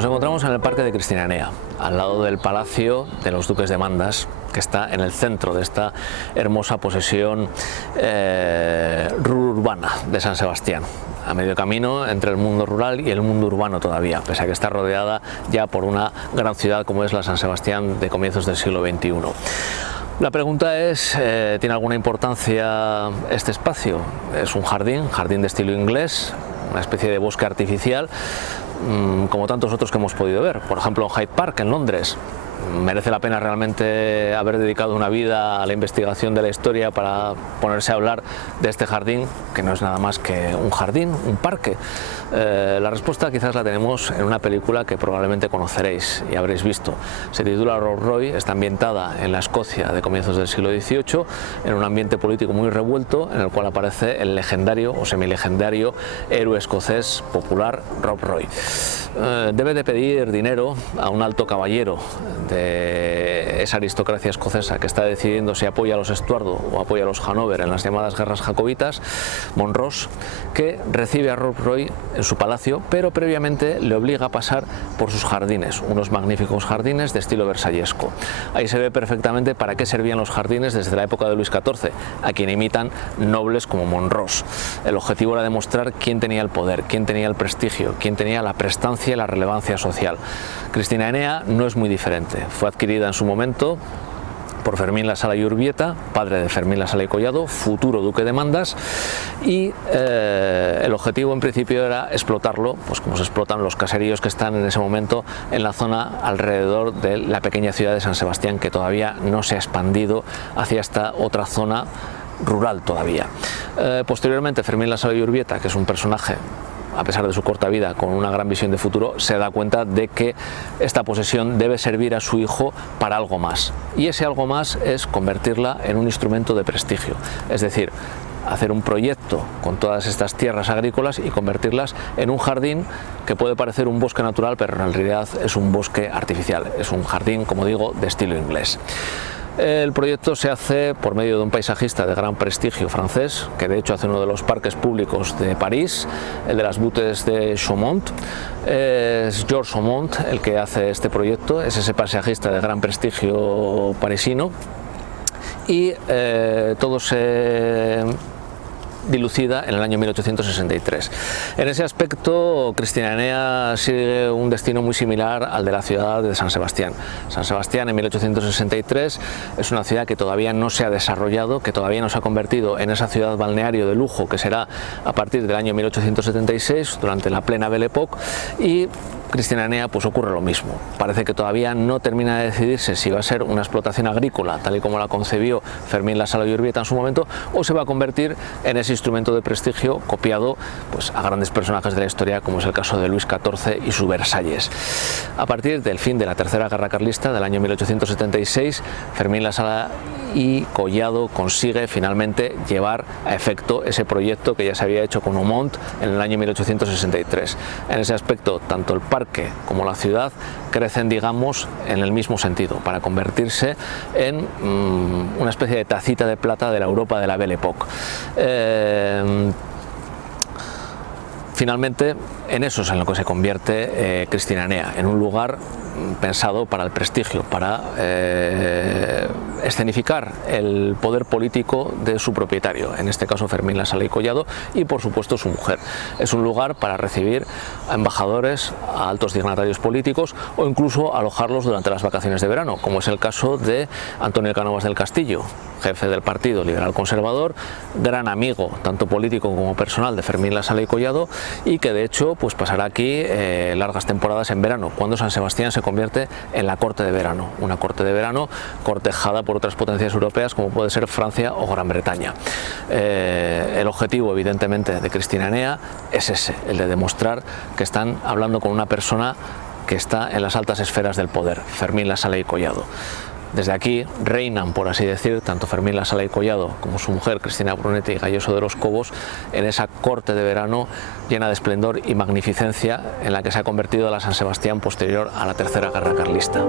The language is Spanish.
Nos encontramos en el Parque de Cristinanea, al lado del Palacio de los Duques de Mandas, que está en el centro de esta hermosa posesión urbana de San Sebastián, a medio camino entre el mundo rural y el mundo urbano todavía, pese a que está rodeada ya por una gran ciudad como es la San Sebastián de comienzos del siglo XXI. La pregunta es, ¿tiene alguna importancia este espacio? Es un jardín de estilo inglés, una especie de bosque artificial, como tantos otros que hemos podido ver, por ejemplo en Hyde Park en Londres. Merece la pena realmente haber dedicado una vida a la investigación de la historia para ponerse a hablar de este jardín, que no es nada más que un jardín, un parque. La respuesta quizás la tenemos en una película que probablemente conoceréis y habréis visto. Se titula Rob Roy, está ambientada en la Escocia de comienzos del siglo XVIII, en un ambiente político muy revuelto, en el cual aparece el legendario o semilegendario héroe escocés popular Rob Roy. Debe de pedir dinero a un alto caballero de esa aristocracia escocesa que está decidiendo si apoya a los Estuardo o apoya a los Hanover en las llamadas guerras jacobitas, Monros, que recibe a Rob Roy en su palacio, pero previamente le obliga a pasar por sus jardines, unos magníficos jardines de estilo versallesco. Ahí se ve perfectamente para qué servían los jardines desde la época de Luis XIV, a quien imitan nobles como Monros. El objetivo era demostrar quién tenía el poder, quién tenía el prestigio, quién tenía la prestancia y la relevancia social. Cristinanea no es muy diferente. Fue adquirida en su momento por Fermín La Sala y Urbieta, padre de Fermín La Sala y Collado, futuro duque de Mandas, y el objetivo en principio era explotarlo, pues como se explotan los caseríos que están en ese momento en la zona alrededor de la pequeña ciudad de San Sebastián, que todavía no se ha expandido hacia esta otra zona rural todavía. Posteriormente Fermín La Sala y Urbieta, que es un personaje a pesar de su corta vida, con una gran visión de futuro, se da cuenta de que esta posesión debe servir a su hijo para algo más. Y ese algo más es convertirla en un instrumento de prestigio. Es decir, hacer un proyecto con todas estas tierras agrícolas y convertirlas en un jardín que puede parecer un bosque natural, pero en realidad es un bosque artificial. Es un jardín, como digo, de estilo inglés. El proyecto se hace por medio de un paisajista de gran prestigio francés, que de hecho hace uno de los parques públicos de París, el de las Buttes de Chaumont. Es Georges Chaumont el que hace este proyecto, es ese paisajista de gran prestigio parisino, y todo se dilucida en el año 1863. En ese aspecto, Cristinanea sigue un destino muy similar al de la ciudad de San Sebastián. San Sebastián en 1863 es una ciudad que todavía no se ha desarrollado, que todavía no se ha convertido en esa ciudad balneario de lujo que será a partir del año 1876, durante la plena Belle Époque, y Cristinanea pues ocurre lo mismo. Parece que todavía no termina de decidirse si va a ser una explotación agrícola, tal y como la concebió Fermín La Sala y Urbieta en su momento, o se va a convertir en ese instrumento de prestigio copiado pues a grandes personajes de la historia, como es el caso de Luis XIV y su Versalles. A partir del fin de la Tercera Guerra Carlista del año 1876, Fermín La Sala y Collado consigue finalmente llevar a efecto ese proyecto que ya se había hecho con Aumont en el año 1863. En ese aspecto, tanto el parque como la ciudad crecen, digamos, en el mismo sentido, para convertirse en una especie de tacita de plata de la Europa de la Belle Époque. Finalmente, en eso es en lo que se convierte Cristinanea, en un lugar pensado para el prestigio, para escenificar el poder político de su propietario, en este caso Fermín La Sala y Collado, y por supuesto su mujer. Es un lugar para recibir a embajadores, a altos dignatarios políticos, o incluso alojarlos durante las vacaciones de verano, como es el caso de Antonio Cánovas del Castillo, jefe del Partido Liberal Conservador, gran amigo tanto político como personal de Fermín La Sala y Collado, y que de hecho pues pasará aquí largas temporadas en verano, cuando San Sebastián se convierte en la corte de verano, una corte de verano cortejada por otras potencias europeas como puede ser Francia o Gran Bretaña. El objetivo evidentemente de Cristinanea es ese, el de demostrar que están hablando con una persona que está en las altas esferas del poder, Fermín La Sala y Collado. Desde aquí reinan, por así decir, tanto Fermín La Sala y Collado como su mujer Cristina Brunetti y Gayoso de los Cobos en esa corte de verano llena de esplendor y magnificencia en la que se ha convertido la San Sebastián posterior a la Tercera Guerra Carlista.